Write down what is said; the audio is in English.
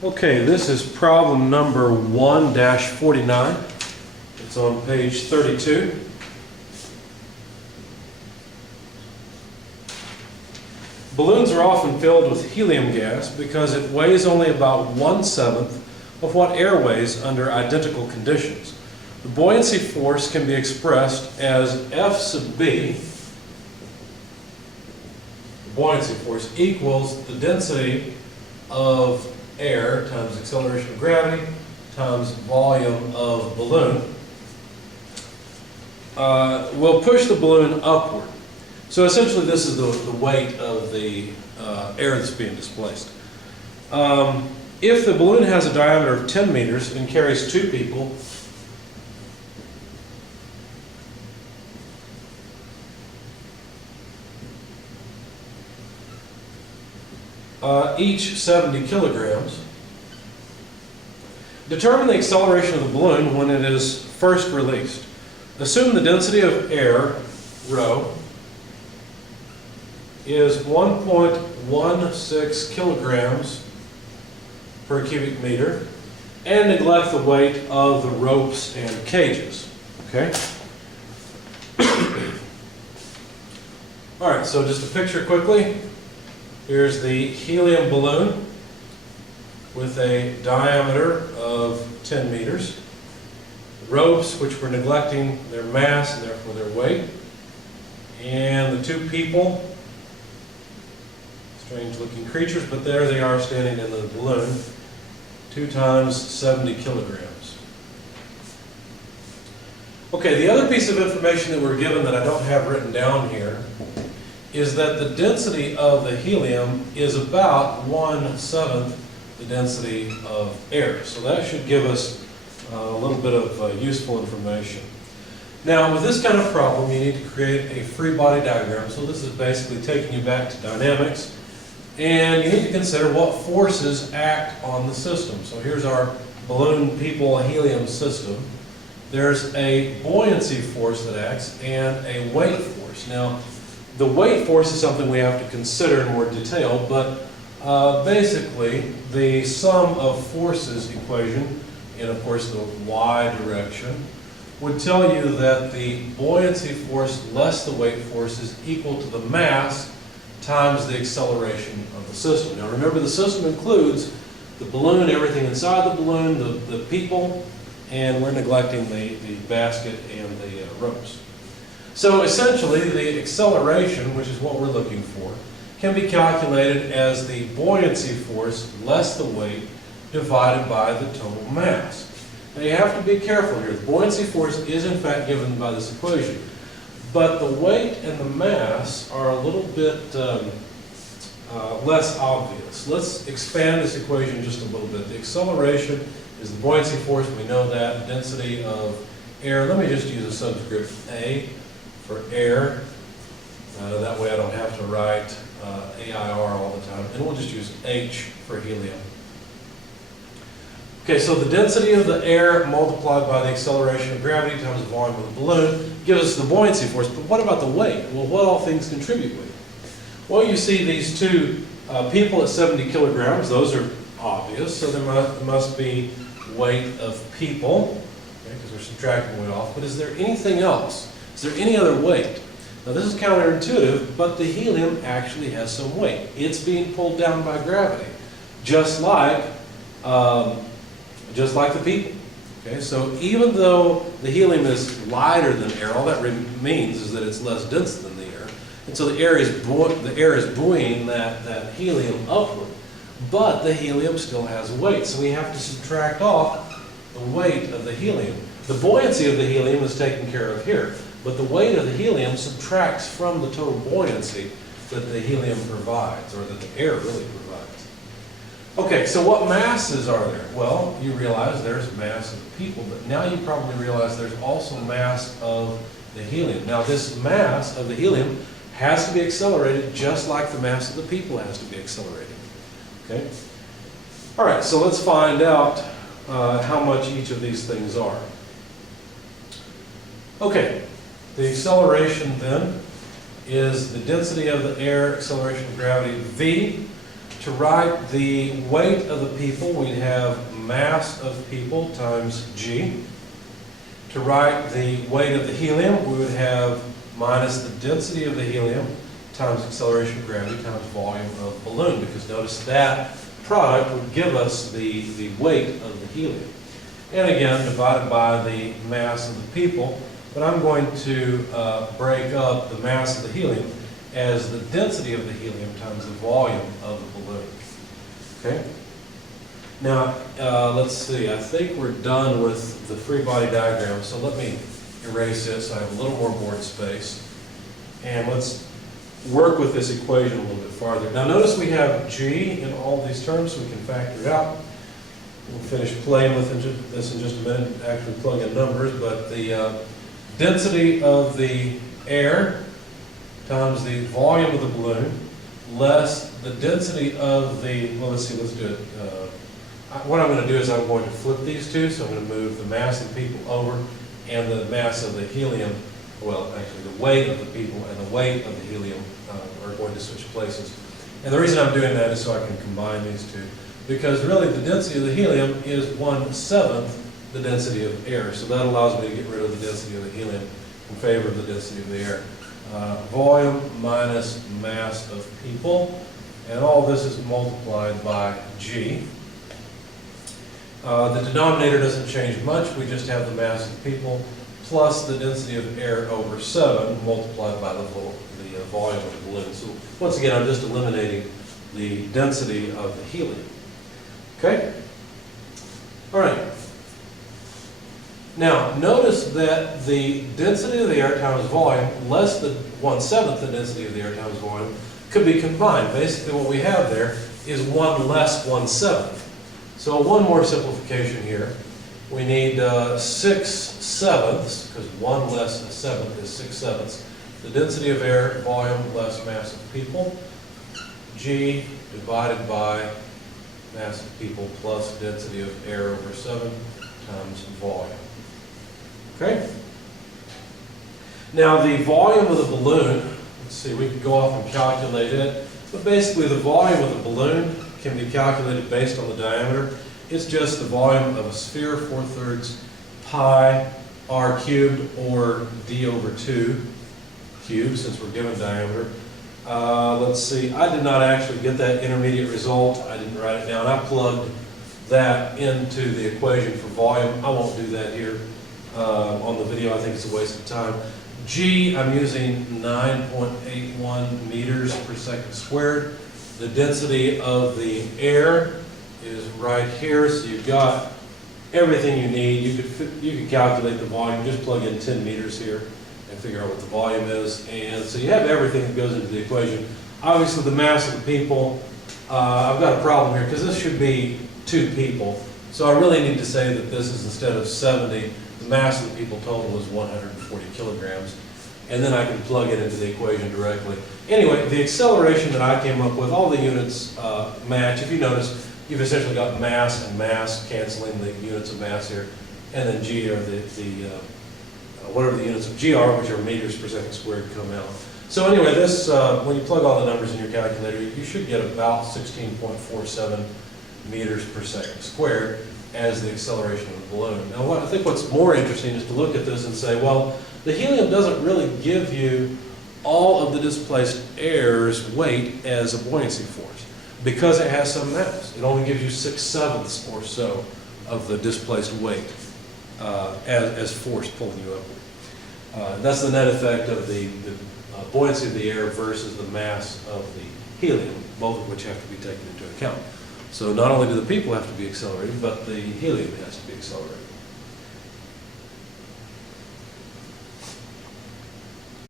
Okay, this is problem number 1-49. It's on page 32. Balloons are often filled with helium gas because it weighs only about 1/7 of what air weighs under identical conditions. The buoyancy force can be expressed as F sub B, the buoyancy force, equals the density of air times acceleration of gravity times volume of balloon. Will push the balloon upward. So essentially this is the weight of the air that's being displaced. If the balloon has a diameter of 10 meters and carries 2 people, each 70 kilograms, determine the acceleration of the balloon when it is first released. Assume the density of air, rho, is 1.16 kilograms per cubic meter, and neglect the weight of the ropes and cages. Okay? All right, so just a picture quickly. Here's the helium balloon with a diameter of 10 meters. Ropes, which we're neglecting their mass and therefore their weight. And the 2 people, strange looking creatures, but there they are standing in the balloon, 2 times 70 kilograms. Okay, the other piece of information that we're given that I don't have written down here is that the density of the helium is about 1/7 the density of air. So that should give us a little bit of useful information. Now, with this kind of problem, you need to create a free body diagram. So this is basically taking you back to dynamics. And you need to consider what forces act on the system. So here's our balloon people helium system. There's a buoyancy force that acts and a weight force. Now, the weight force is something we have to consider in more detail, but basically the sum of forces equation in, of course, the y direction would tell you that the buoyancy force less the weight force is equal to the mass times the acceleration of the system. Now remember, the system includes the balloon, everything inside the balloon, the people, and we're neglecting the basket and the ropes. So essentially the acceleration, which is what we're looking for, can be calculated as the buoyancy force less the weight divided by the total mass. Now you have to be careful here. The buoyancy force is in fact given by this equation. But the weight and the mass are a little bit less obvious. Let's expand this equation just a little bit. The acceleration is the buoyancy force, we know that. Density of air, let me just use a subscript A for air. That way I don't have to write AIR all the time. And we'll just use H for helium. Okay, so the density of the air multiplied by the acceleration of gravity times the volume of the balloon gives us the buoyancy force. But what about the weight? Well, what all things contribute weight? Well, you see these 2 people at 70 kilograms. Those are obvious. So there must be weight of people, because we're subtracting weight off. But is there anything else? Is there any other weight? Now this is counterintuitive, but the helium actually has some weight. It's being pulled down by gravity, just like the people. Okay, so even though the helium is lighter than air, all that means is that it's less dense than the air, and so the air is buoying that helium upward. But the helium still has weight, so we have to subtract off the weight of the helium. The buoyancy of the helium is taken care of here, but the weight of the helium subtracts from the total buoyancy that the helium provides, or that the air really provides. Okay, so what masses are there? Well, you realize there's mass of the people, but now you probably realize there's also mass of the helium. Now this mass of the helium has to be accelerated just like the mass of the people has to be accelerated. Okay? All right, so let's find out how much each of these things are. Okay, the acceleration then is the density of the air, acceleration of gravity, V. To write the weight of the people, we'd have mass of people times g. To write the weight of the helium, we would have minus the density of the helium times acceleration of gravity times volume of balloon, because notice that product would give us the weight of the helium. And again, divided by the mass of the people, but I'm going to break up the mass of the helium as the density of the helium times the volume of the balloon. Okay? Now, let's see, I think we're done with the free body diagram, so let me erase this so I have a little more board space. And let's work with this equation a little bit farther. Now notice we have g in all these terms, so we can factor it out. We'll finish playing with this in just a minute, actually plug in numbers, but the density of the air times the volume of the balloon less the density of the, well, let's see, let's do it. What I'm going to do is I'm going to flip these two, so I'm going to move the mass of the people over and the mass of the helium, well, actually the weight of the people and the weight of the helium are going to switch places. And the reason I'm doing that is so I can combine these two, because really the density of the helium is 1/7 the density of air, so that allows me to get rid of the density of the helium in favor of the density of the air. Volume minus mass of people, and all this is multiplied by g. The denominator doesn't change much, we just have the mass of people plus the density of air over 7 multiplied by the volume of the balloon. So once again, I'm just eliminating the density of the helium. Okay? All right. Now, notice that the density of the air times volume less than 1/7 the density of the air times volume could be combined. Basically, what we have there is 1 less 1/7. So one more simplification here. We need 6/7, because 1 less a seventh is 6/7. The density of air, volume less mass of people, g divided by mass of people plus density of air over 7 times volume. Okay? Now the volume of the balloon, let's see, we could go off and calculate it, but basically the volume of the balloon can be calculated based on the diameter. It's just the volume of a sphere, 4/3 pi r cubed, or d over 2 cubed, since we're given diameter. Let's see, I did not actually get that intermediate result. I didn't write it down. I plugged that into the equation for volume. I won't do that here on the video. I think it's a waste of time. G, I'm using 9.81 meters per second squared. The density of the air is right here, so you've got everything you need. You could calculate the volume, just plug in 10 meters here and figure out what the volume is. And so you have everything that goes into the equation. Obviously the mass of the people, I've got a problem here because this should be 2 people. So I really need to say that this is, instead of 70, the mass of the people total is 140 kilograms. And then I can plug it into the equation directly. Anyway, the acceleration that I came up with, all the units match. If you notice, you've essentially got mass and mass canceling the units of mass here. And then G are whatever the units of G are, which are meters per second squared, come out. So anyway, this, when you plug all the numbers in your calculator, you should get about 16.47 meters per second squared as the acceleration of the balloon. Now, I think what's more interesting is to look at this and say, well, the helium doesn't really give you all of the displaced air's weight as a buoyancy force because it has some mass. It only gives you 6/7 or so of the displaced weight as force pulling you upward. That's the net effect of the buoyancy of the air versus the mass of the helium, both of which have to be taken into account. So not only do the people have to be accelerated, but the helium has to be accelerated.